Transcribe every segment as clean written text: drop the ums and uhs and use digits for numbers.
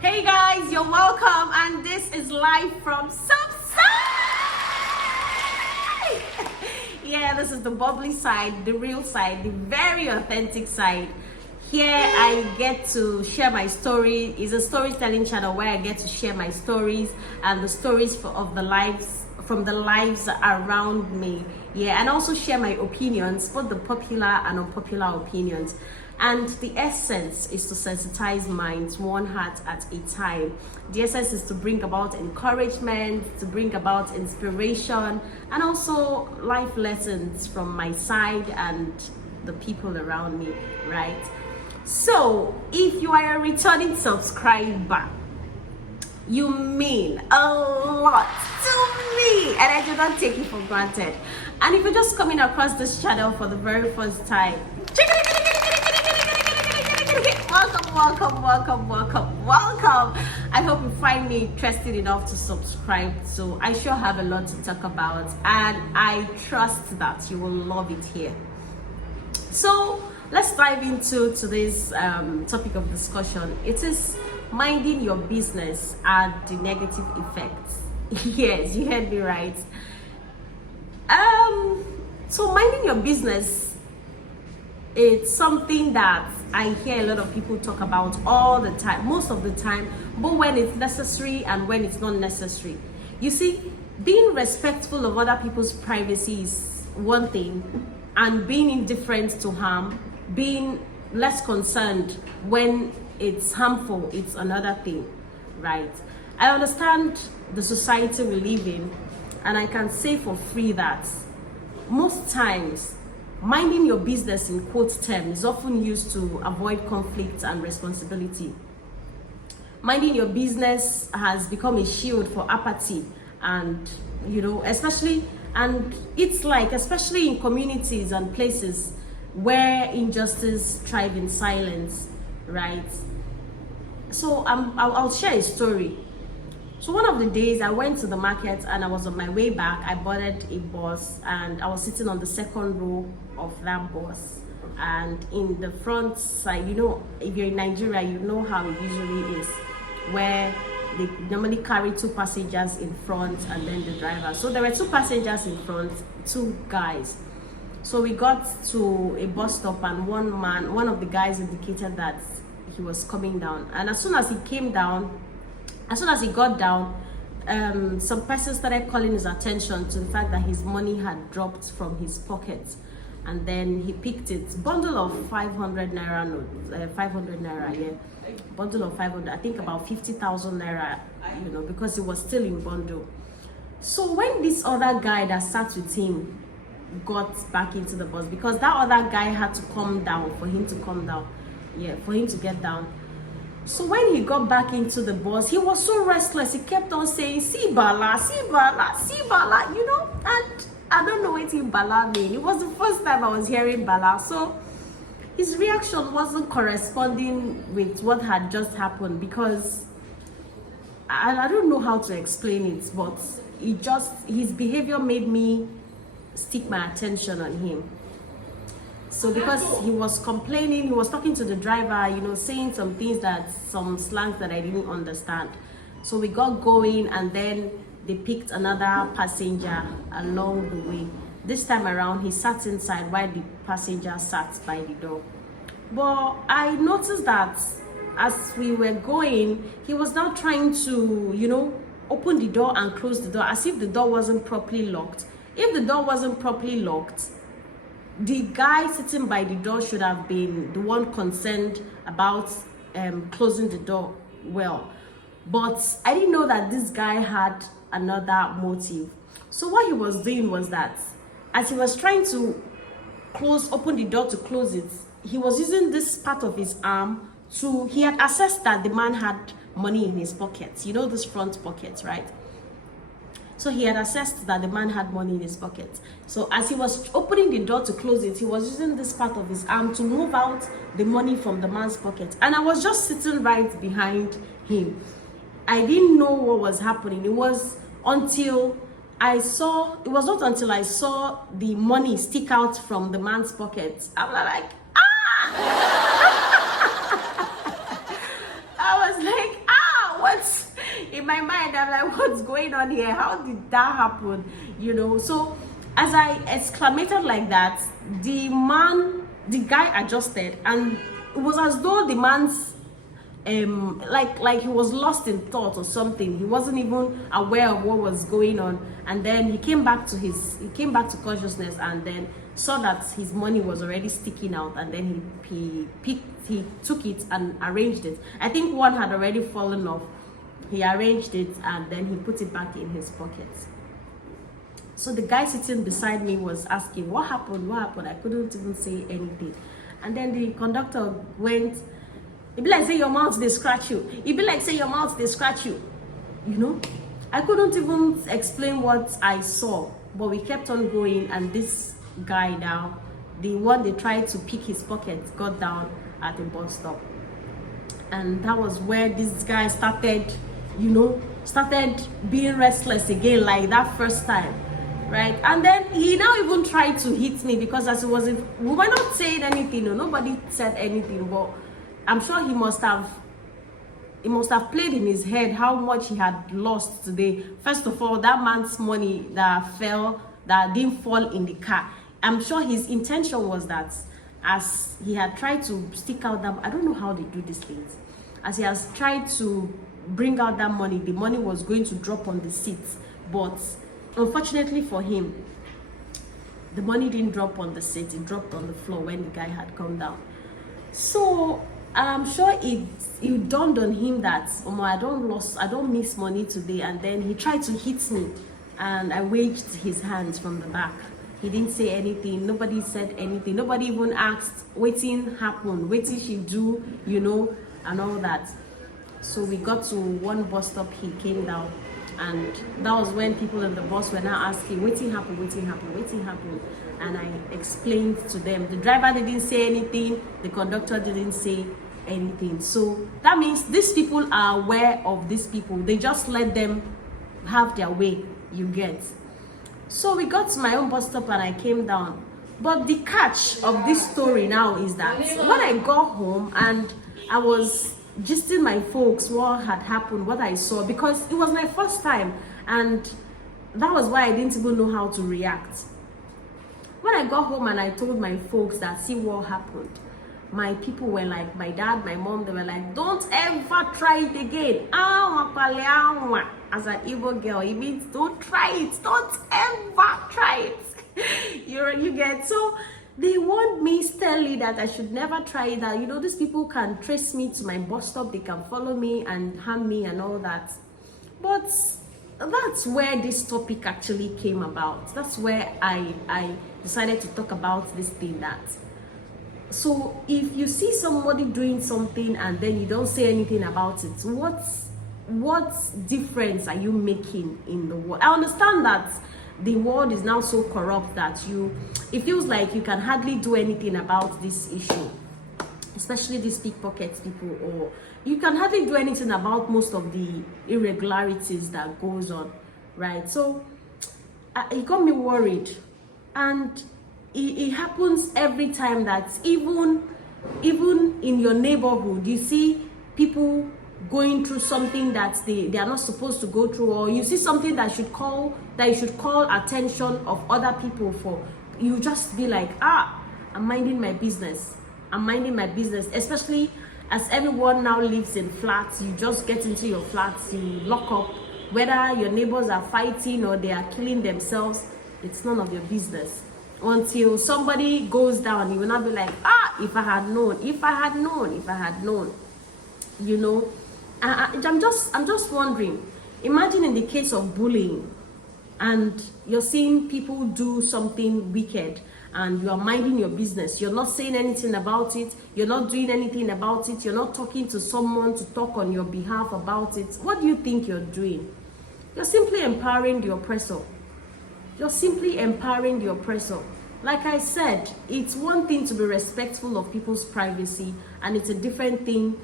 Hey guys, you're welcome, and this is Life from Some Side. Yeah, this is the bubbly side, the real side, the very authentic side. Here I get to share my story. It's a storytelling channel where I get to share my stories and the stories from the lives around me. Yeah, and also share my opinions, both the popular and unpopular opinions. And the essence is to sensitize minds, one heart at a time. The essence is to bring about encouragement, to bring about inspiration, and also life lessons from my side and the people around me, right? So, if you are a returning subscriber, you mean a lot to me, and I do not take it for granted. And if you're just coming across this channel for the very first time, welcome. I hope you find me interesting enough to subscribe. So I sure have a lot to talk about, and I trust that you will love it here. So let's dive into today's topic of discussion. It is minding your business and the negative effects. Yes, you heard me right. So minding your business, it's something that I hear a lot of people talk about all the time, most of the time, but when it's necessary and when it's not necessary. You see, being respectful of other people's privacy is one thing, and being indifferent to harm, being less concerned when it's harmful, it's another thing, right? I understand the society we live in, and I can say for free that most times minding your business in quote terms is often used to avoid conflict and responsibility. Minding your business has become a shield for apathy, and especially in communities and places where injustice thrive in silence, right? So I'll share a story. So one of the days I went to the market and I was on my way back. I boarded a bus and I was sitting on the second row of that bus. And in the front side, if you're in Nigeria, you know how it usually is, where they normally carry two passengers in front and then the driver. So there were two passengers in front, two guys. So we got to a bus stop and one of the guys indicated that he was coming down. And as soon as he got down, some person started calling his attention to the fact that his money had dropped from his pocket, and then he picked it, bundle of 500 naira note, 500 naira, yeah, bundle of 500, I think about 50,000 naira, because it was still in bundle. So when this other guy that sat with him got back into the bus, because that other guy had to come down for him to get down. So when he got back into the bus, he was so restless. He kept on saying, "See Bala, see Bala, see Bala," and I don't know what Bala mean. It was the first time I was hearing Bala. So his reaction wasn't corresponding with what had just happened, because I don't know how to explain it, but his behavior made me stick my attention on him. So because he was complaining, he was talking to the driver, saying some slangs that I didn't understand. So we got going, and then they picked another passenger along the way. This time around, he sat inside while the passenger sat by the door. But I noticed that as we were going, he was now trying to, open the door and close the door as if the door wasn't properly locked. If the door wasn't properly locked, the guy sitting by the door should have been the one concerned about closing the door well. But I didn't know that this guy had another motive. So what he was doing was that as he was trying to open the door to close it, he was using this part of his arm he had assessed that the man had money in his pockets, this front pocket, right? So he had assessed that the man had money in his pocket. So as he was opening the door to close it, he was using this part of his arm to move out the money from the man's pocket. And I was just sitting right behind him. I didn't know what was happening. It was not until I saw the money stick out from the man's pocket. I'm like, ah! I was like, ah! in my mind, I'm like, what's going on here? How did that happen? You know, so as I exclamated like that, the guy adjusted, and it was as though the man's like he was lost in thought or something. He wasn't even aware of what was going on, and then he came back to consciousness, and then saw that his money was already sticking out, and then he took it and arranged it. I think one had already fallen off. He arranged it and then he put it back in his pocket. So the guy sitting beside me was asking, what happened? I couldn't even say anything. And then the conductor went, it be like say your mouth they scratch you. It be like say your mouth they scratch you. You know, I couldn't even explain what I saw, but we kept on going, and this guy now, the one they tried to pick his pocket, got down at the bus stop. And that was where this guy started, you know, started being restless again, like that first time, right? And then he now even tried to hit me, because as it was, we were not saying anything, no, nobody said anything, but I'm sure he must have played in his head how much he had lost today. First of all, that man's money that didn't fall in the car. I'm sure his intention was that, as he had tried to stick out that, I don't know how they do these things, as he has tried to bring out that money, the money was going to drop on the seat. But unfortunately for him, the money didn't drop on the seat, it dropped on the floor when the guy had come down. So I'm sure it dawned on him that, I don't miss money today. And then he tried to hit me, and I waved his hands from the back. He didn't say anything, nobody said anything, nobody even asked wetin happen, wetin she do, you know, and all that. So we got to one bus stop, he came down, and that was when people in the bus were now asking, wetin happen, and I explained to them. The driver didn't say anything, the conductor didn't say anything. So that means these people are aware of these people, they just let them have their way, you get. So we got to my own bus stop and I came down. But the catch of this story now is that when I got home and I was gisting my folks what had happened, what I saw, because it was my first time, and that was why I didn't even know how to react. When I got home and I told my folks that, see what happened, my people were like, my dad, my mom, they were like, don't ever try it again. As an Igbo girl, it means don't try it, don't ever try it. you get. So they warned me sternly that I should never try it, that, you know, these people can trace me to my bus stop, they can follow me and harm me and all that. But that's where this topic actually came about. That's where I decided to talk about this thing. That, so if you see somebody doing something and then you don't say anything about it, what difference are you making in the world? I understand that the world is now so corrupt that it feels like you can hardly do anything about this issue, especially these pickpocket people, or you can hardly do anything about most of the irregularities that goes on, right? So it got me worried, and it happens every time, that even in your neighborhood you see people going through something that they are not supposed to go through, or you see something that you should call attention of other people for, you just be like, I'm minding my business, especially as everyone now lives in flats. You just get into your flats, you lock up, whether your neighbors are fighting or they are killing themselves, it's none of your business. Until somebody goes down, you will not be like, if I had known, you know. I'm just wondering, imagine in the case of bullying, and you're seeing people do something wicked, and you are minding your business, you're not saying anything about it, you're not doing anything about it, you're not talking to someone to talk on your behalf about it. What do you think you're doing? You're simply empowering the oppressor. Like I said, it's one thing to be respectful of people's privacy, and it's a different thing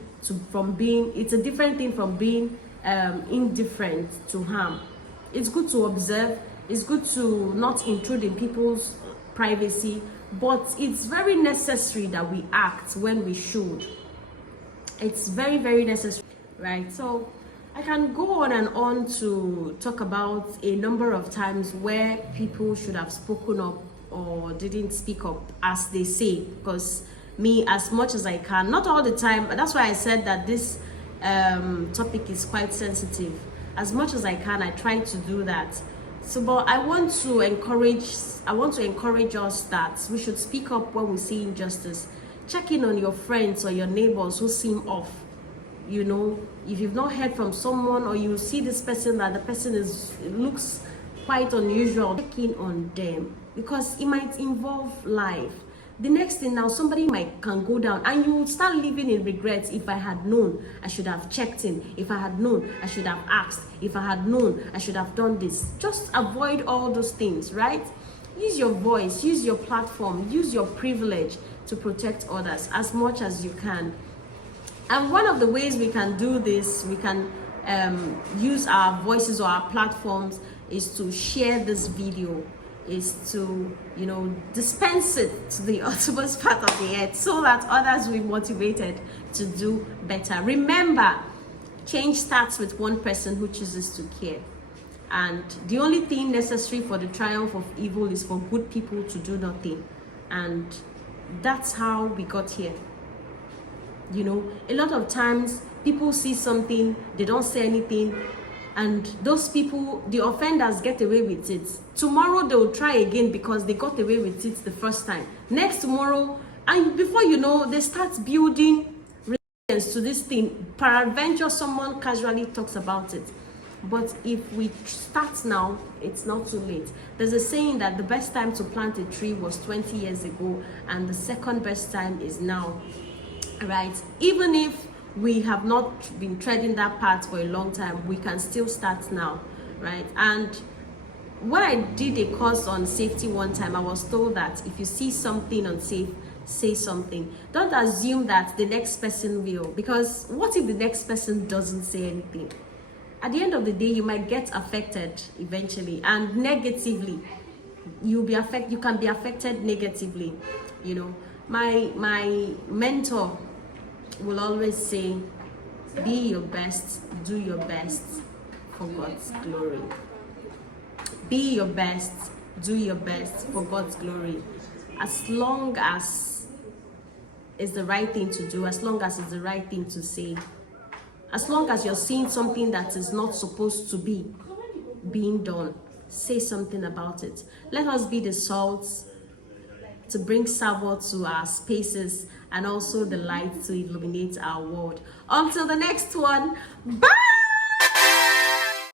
from being indifferent to harm. It's good to observe, it's good to not intrude in people's privacy, but it's very necessary that we act when we should. It's very, very necessary, right? So I can go on and on to talk about a number of times where people should have spoken up or didn't speak up, as they say, because me, as much as I can, not all the time, but that's why I said that this topic is quite sensitive. As much as I can, I try to do that. So, but I want to encourage us that we should speak up when we see injustice. Check in on your friends or your neighbors who seem off. You know, if you've not heard from someone, or you see this person that the person looks quite unusual, check in on them, because it might involve life. The next thing now, somebody can go down, and you will start living in regrets. If I had known, I should have checked in. If I had known, I should have asked. If I had known, I should have done this. Just avoid all those things, right? Use your voice, use your platform, use your privilege to protect others as much as you can. And one of the ways we can do this, we can use our voices or our platforms, is to share this video, is to, you know, dispense it to the uttermost part of the earth, so that others will be motivated to do better. Remember, change starts with one person who chooses to care. And the only thing necessary for the triumph of evil is for good people to do nothing. And that's how we got here. You know, a lot of times people see something, they don't say anything, and those people, the offenders, get away with it. Tomorrow they will try again because they got away with it the first time. Next tomorrow, and before you know, they start building resilience to this thing. Peradventure, someone casually talks about it. But if we start now, it's not too late. There's a saying that the best time to plant a tree was 20 years ago, and the second best time is now. Right? Even if we have not been treading that path for a long time, we can still start now, right? And when I did a course on safety one time, I was told that if you see something unsafe, say something. Don't assume that the next person will, because what if the next person doesn't say anything? At the end of the day, you might get affected eventually, and negatively. You can be affected negatively. You know, my mentor will always say, be your best, do your best for God's glory. Be your best, do your best for God's glory. As long as it's the right thing to do, as long as it's the right thing to say, as long as you're seeing something that is not supposed to be being done, say something about it. Let us be the salt to bring savour to our spaces, and also the light to illuminate our world. Until the next one, bye!